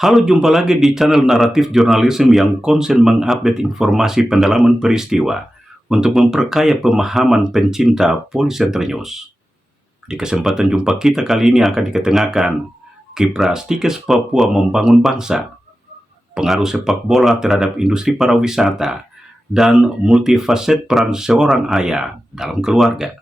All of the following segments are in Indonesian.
Halo, jumpa lagi di channel Naratif Jurnalisme yang konsen mengupdate informasi pendalaman peristiwa untuk memperkaya pemahaman pencinta Policenter News. Di kesempatan jumpa kita kali ini akan diketengahkan kiprah Stikes Papua membangun bangsa, pengaruh sepak bola terhadap industri pariwisata, dan multifaset peran seorang ayah dalam keluarga.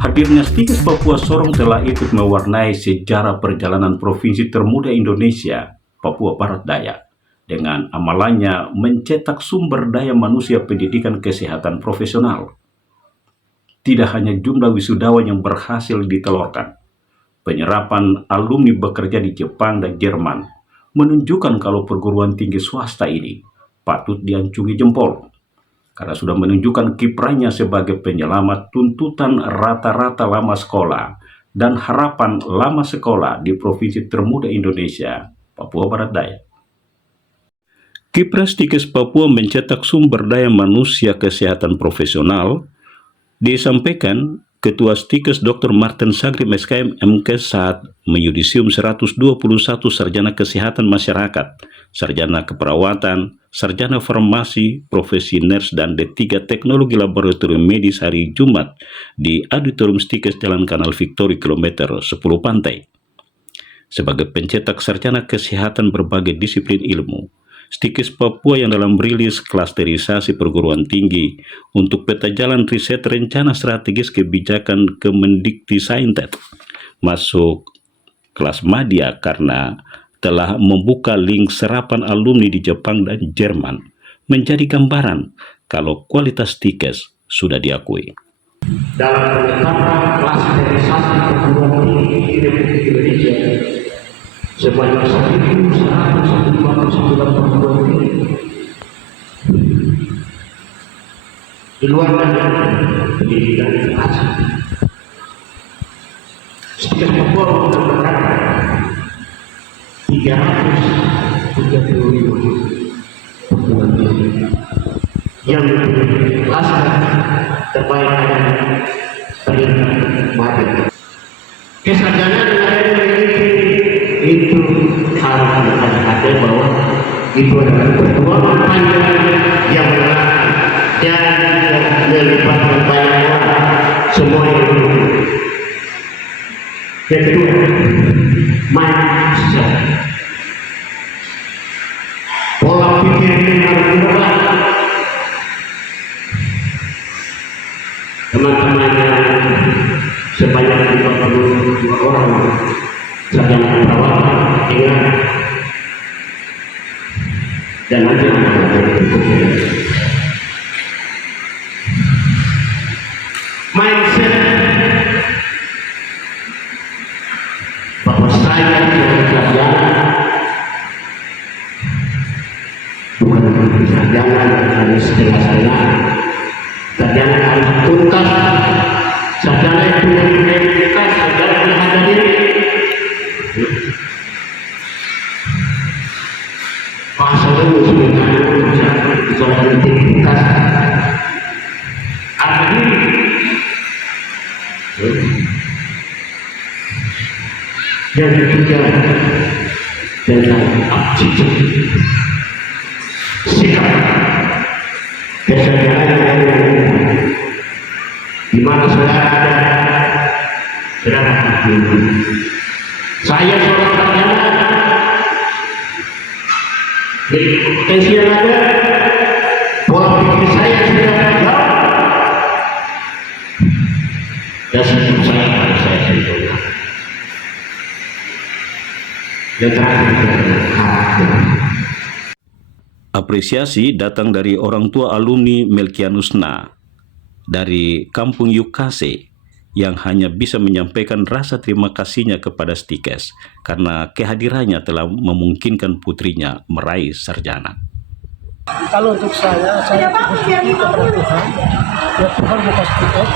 Hadirnya Stikes Papua Sorong telah ikut mewarnai sejarah perjalanan provinsi termuda Indonesia, Papua Barat Daya, dengan amalannya mencetak sumber daya manusia pendidikan kesehatan profesional. Tidak hanya jumlah wisudawan yang berhasil ditelurkan, penyerapan alumni bekerja di Jepang dan Jerman menunjukkan kalau perguruan tinggi swasta ini patut diacungi jempol, karena sudah menunjukkan kiprahnya sebagai penyelamat tuntutan rata-rata lama sekolah dan harapan lama sekolah di provinsi termuda Indonesia, Papua Barat Daya. Kiprah Stikes Papua mencetak sumber daya manusia kesehatan profesional disampaikan Ketua Stikes Dr. Martin Sagrim SKM MK saat menyudisium 121 sarjana kesehatan masyarakat, sarjana keperawatan, sarjana farmasi, profesi nurse, dan D3 teknologi laboratorium medis hari Jumat di Auditorium Stikes Jalan Kanal Victory kilometer 10 Pantai. Sebagai pencetak sarjana kesehatan berbagai disiplin ilmu, Stikes Papua yang dalam rilis klasterisasi perguruan tinggi untuk peta jalan riset rencana strategis kebijakan Kemendikti-Saintek masuk kelas madya karena telah membuka link serapan alumni di Jepang dan Jerman, menjadi gambaran kalau kualitas Stikes sudah diakui. Dalam penetapan klasterisasi perguruan tinggi di Republik Indonesia, sebanyak 1.149 perguruan tinggi. Di luar dari pendidikan asli, Stikes Papua mendapatkan 335 perguruan tinggi yang memiliki klaster terbaik dan peringkat madya. Kesarjanaan yang itu harus dikatakan bahwa itu adalah perjuangan panjang yang berat dan melibatkan banyak orang, semua itu. Yang kedua, mindset, pola pikir yang harus diubah. Teman-teman yang sebanyak 52 orang sarjana perawatan, ingat, dan nanti mindset bahwa saya sebagai sarjana bukan sarjana hanya setengah-setengah, sarjana harus tuntas, sarjana yang punya integritas, sarjana yang harga diri. Bahasa dulu sebenarnya soal integritas harga diri. Yang ketiga, tentang attitude, sikap, kesadaran di mana saudara saya seorang sarjana jadi potensi yang ada, pola pikir saya sudah jauh dan sikap saya pada saya sendiri. Dan terakhir, karakter. Apresiasi datang dari orang tua alumni Melkianus Na dari Kampung Yukase yang hanya bisa menyampaikan rasa terima kasihnya kepada Stikes karena kehadirannya telah memungkinkan putrinya meraih sarjana. Kalau untuk saya bersyukur kepada Tuhan, ya Tuhan buka Stikes,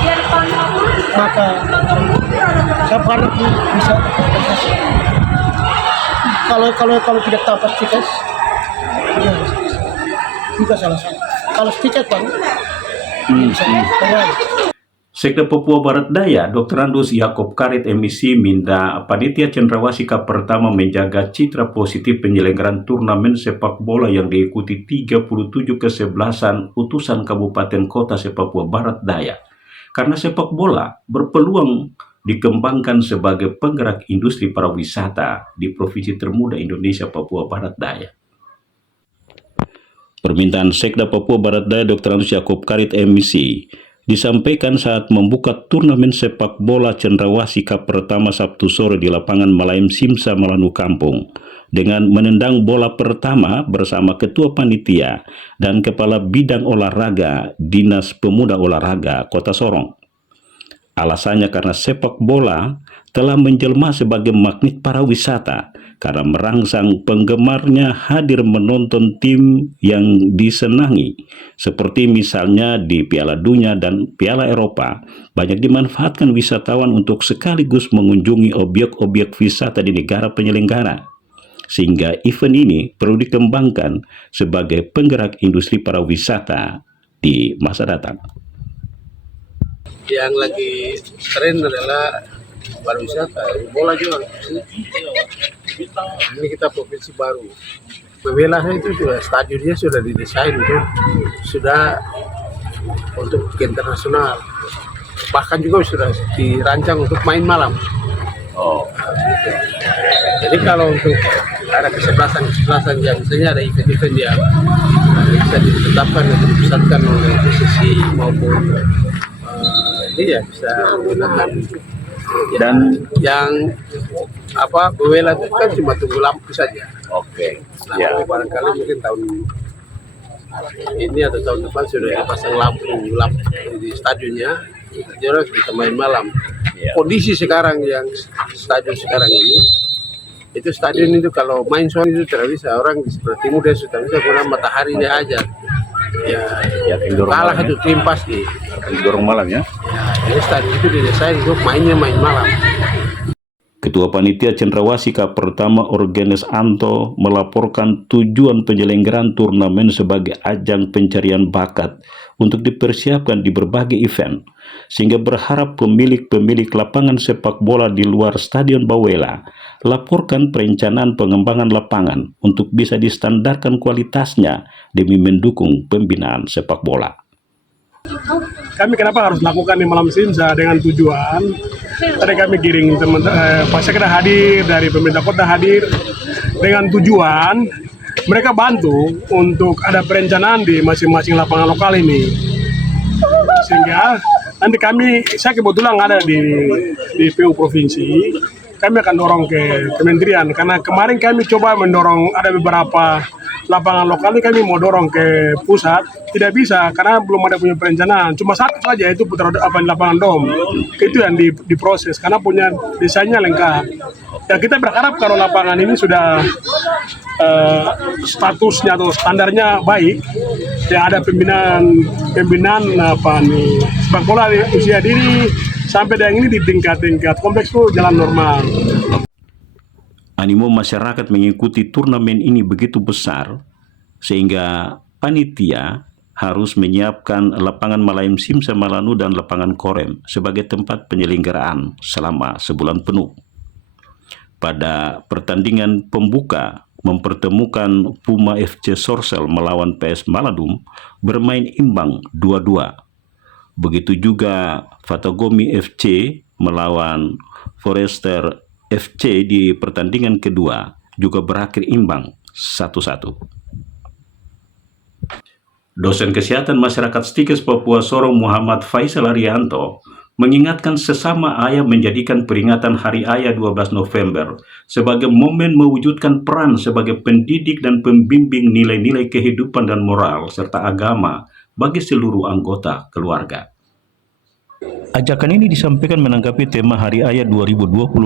maka saya berharap bisa berprestasi. Kalau tidak dapat Stikes, ya juga salah saya. Kalau Stikes baru bisa. Sekda Papua Barat Daya, Dr. Andus Yakob Karit MIC minta panitia cendrawasih pertama menjaga citra positif penyelenggaraan turnamen sepak bola yang diikuti 37 kesebelasan utusan kabupaten kota se-Papua Barat Daya. Karena sepak bola berpeluang dikembangkan sebagai penggerak industri pariwisata di provinsi termuda Indonesia, Papua Barat Daya. Permintaan Sekda Papua Barat Daya Dr. Andus Yakob Karit MIC disampaikan saat membuka turnamen sepak bola cendrawasih pertama Sabtu sore di lapangan Malayam Simsa Malanu Kampung dengan menendang bola pertama bersama Ketua Panitia dan Kepala Bidang Olahraga Dinas Pemuda Olahraga Kota Sorong. Alasannya karena sepak bola telah menjelma sebagai magnet pariwisata karena merangsang penggemarnya hadir menonton tim yang disenangi, seperti misalnya di Piala Dunia dan Piala Eropa. Banyak dimanfaatkan wisatawan untuk sekaligus mengunjungi objek-objek wisata di negara penyelenggara, sehingga event ini perlu dikembangkan sebagai penggerak industri pariwisata di masa datang. Yang lagi tren adalah pariwisata, bola juga. Ini kita provinsi baru. Membelanya itu sudah stadionnya sudah didesain itu sudah untuk ke internasional. Bahkan juga sudah dirancang untuk main malam. Gitu. Jadi kalau untuk ada kesebelasan yang misalnya ada event-event yang bisa ditetapkan dan dipusatkan oleh PSSI maupun ini ya bisa menggunakan dan yang Bewela itu kan cuma tunggu lampu saja. Oke. Nah, barangkali mungkin tahun ini atau tahun depan sudah dipasang lampu di stadionnya, jadi orang bisa main malam. Kondisi sekarang yang stadion sekarang ini, itu stadion itu kalau main sore itu tidak bisa, orang seperti muda sudah bisa karena matahari dia aja. Ya kalah satu tim pasti. Dorong malam ya. Jadi stadion itu didesain untuk mainnya main malam. Ketua Panitia Cendrawasih pertama Orgenes Anto melaporkan tujuan penyelenggaraan turnamen sebagai ajang pencarian bakat untuk dipersiapkan di berbagai event, sehingga berharap pemilik-pemilik lapangan sepak bola di luar Stadion Bawela laporkan perencanaan pengembangan lapangan untuk bisa distandarkan kualitasnya demi mendukung pembinaan sepak bola. Kami kenapa harus lakukan di Malam Simsa dengan tujuan tadi kami giring Pak Sekda hadir, dari pemerintah kota hadir dengan tujuan mereka bantu untuk ada perencanaan di masing-masing lapangan lokal ini, sehingga nanti saya kebetulan ada di PU Provinsi, kami akan dorong ke kementerian karena kemarin kami coba mendorong ada beberapa lapangan lokal ini kami mau dorong ke pusat, tidak bisa karena belum ada punya perencanaan. Cuma satu saja, itu lapangan dom. Itu yang diproses karena punya desainnya lengkap. Ya kita berharap kalau lapangan ini sudah statusnya atau standarnya baik, ya ada pembinaan sepak bola di usia dini sampai dengan ini di tingkat kompleks itu jalan normal. Animo masyarakat mengikuti turnamen ini begitu besar sehingga panitia harus menyiapkan lapangan Malayam Simsa Malanu dan lapangan Korem sebagai tempat penyelenggaraan selama sebulan penuh. Pada pertandingan pembuka mempertemukan Puma FC Sorsel melawan PS Maladum bermain imbang 2-2. Begitu juga Fatagomi FC melawan Forester FC di pertandingan kedua juga berakhir imbang 1-1. Dosen Kesehatan Masyarakat Stikes Papua Sorong Muhammad Faisal Arianto mengingatkan sesama ayah menjadikan peringatan Hari Ayah 12 November sebagai momen mewujudkan peran sebagai pendidik dan pembimbing nilai-nilai kehidupan dan moral serta agama bagi seluruh anggota keluarga. Ajakan ini disampaikan menanggapi tema Hari Ayah 2025,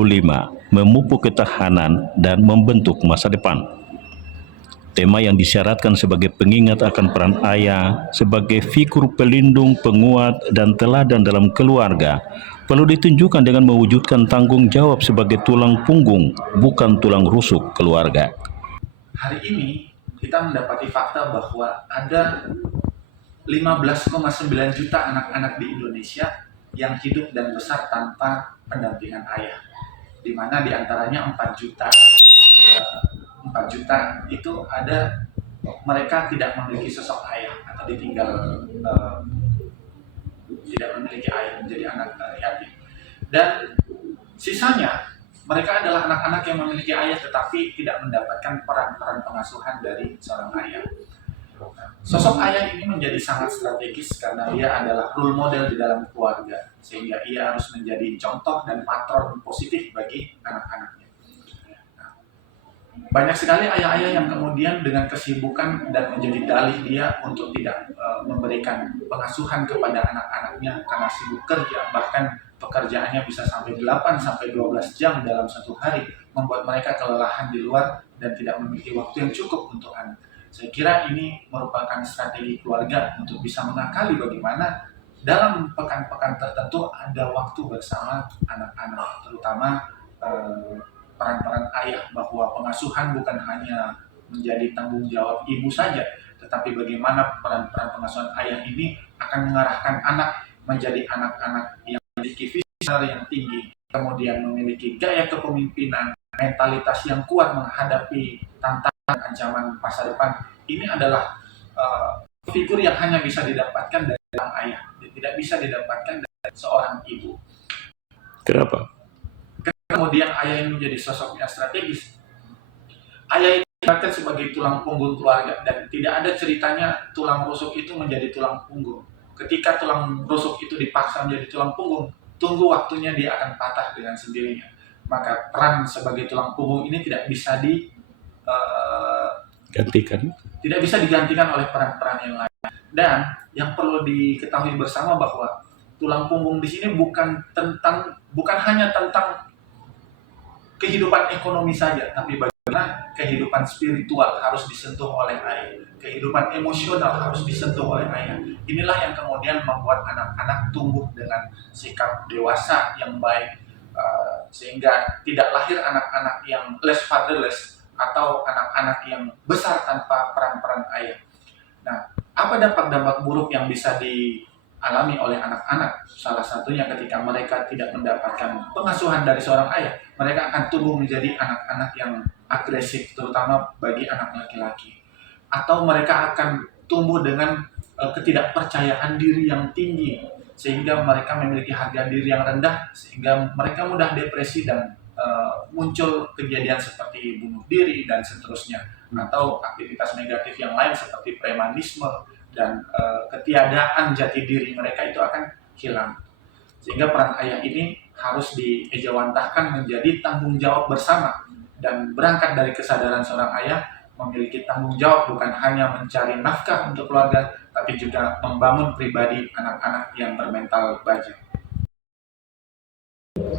memupuk ketahanan dan membentuk masa depan. Tema yang disyaratkan sebagai pengingat akan peran ayah sebagai figur pelindung, penguat, dan teladan dalam keluarga perlu ditunjukkan dengan mewujudkan tanggung jawab sebagai tulang punggung, bukan tulang rusuk keluarga. Hari ini kita mendapati fakta bahwa ada 15,9 juta anak-anak di Indonesia yang hidup dan besar tanpa pendampingan ayah, di mana diantaranya 4 juta. 4 juta itu ada mereka tidak memiliki sosok ayah atau ditinggal tidak memiliki ayah, menjadi anak yatim. Dan sisanya mereka adalah anak-anak yang memiliki ayah tetapi tidak mendapatkan peran-peran pengasuhan dari seorang ayah. Sosok ayah ini menjadi sangat strategis karena ia adalah role model di dalam keluarga, sehingga ia harus menjadi contoh dan patron positif bagi anak-anaknya. Banyak sekali ayah-ayah yang kemudian dengan kesibukan dan menjadi dalih dia untuk tidak memberikan pengasuhan kepada anak-anaknya karena sibuk kerja, bahkan pekerjaannya bisa sampai 8-12 jam dalam satu hari, membuat mereka kelelahan di luar dan tidak memiliki waktu yang cukup untuk anak. Saya kira ini merupakan strategi keluarga untuk bisa mengakali bagaimana dalam pekan-pekan tertentu ada waktu bersama anak-anak, terutama peran-peran ayah, bahwa pengasuhan bukan hanya menjadi tanggung jawab ibu saja, tetapi bagaimana peran-peran pengasuhan ayah ini akan mengarahkan anak menjadi anak-anak yang memiliki visi yang tinggi, kemudian memiliki gaya kepemimpinan, mentalitas yang kuat menghadapi tantangan ancaman masa depan. Ini adalah figur yang hanya bisa didapatkan dari seorang ayah, tidak bisa didapatkan dari seorang ibu. Kenapa? Kemudian ayah yang menjadi sosoknya strategis. Ayah itu dikatakan sebagai tulang punggung keluarga, dan tidak ada ceritanya tulang rusuk itu menjadi tulang punggung. Ketika tulang rusuk itu dipaksa menjadi tulang punggung, tunggu waktunya dia akan patah dengan sendirinya. Maka peran sebagai tulang punggung ini tidak bisa tidak bisa digantikan oleh peran-peran yang lain. Dan yang perlu diketahui bersama bahwa tulang punggung di sini bukan hanya tentang kehidupan ekonomi saja, tapi bagaimana kehidupan spiritual harus disentuh oleh ayah, kehidupan emosional harus disentuh oleh ayah. Inilah yang kemudian membuat anak-anak tumbuh dengan sikap dewasa yang baik, sehingga tidak lahir anak-anak yang less fatherless atau anak-anak yang besar tanpa peran-peran ayah. Nah, apa dampak-dampak buruk yang bisa dialami oleh anak-anak? Salah satunya ketika mereka tidak mendapatkan pengasuhan dari seorang ayah, mereka akan tumbuh menjadi anak-anak yang agresif, terutama bagi anak laki-laki. Atau mereka akan tumbuh dengan ketidakpercayaan diri yang tinggi, sehingga mereka memiliki harga diri yang rendah, sehingga mereka mudah depresi dan muncul kejadian seperti bunuh diri dan seterusnya, atau aktivitas negatif yang lain seperti premanisme dan ketiadaan jati diri mereka itu akan hilang. Sehingga peran ayah ini harus diejawantahkan menjadi tanggung jawab bersama, dan berangkat dari kesadaran seorang ayah memiliki tanggung jawab bukan hanya mencari nafkah untuk keluarga, tapi juga membangun pribadi anak-anak yang bermental baja.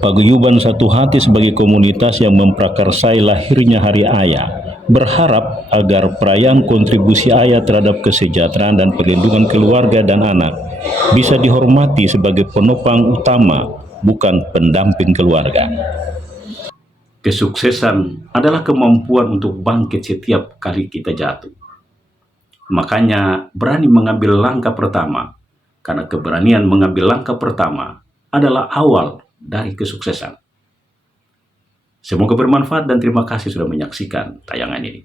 Paguyuban Satu Hati sebagai komunitas yang memprakarsai lahirnya Hari Ayah berharap agar perayaan kontribusi ayah terhadap kesejahteraan dan perlindungan keluarga dan anak bisa dihormati sebagai penopang utama, bukan pendamping keluarga. Kesuksesan adalah kemampuan untuk bangkit setiap kali kita jatuh. Makanya berani mengambil langkah pertama, karena keberanian mengambil langkah pertama adalah awal dari kesuksesan. Semoga bermanfaat dan terima kasih sudah menyaksikan tayangan ini.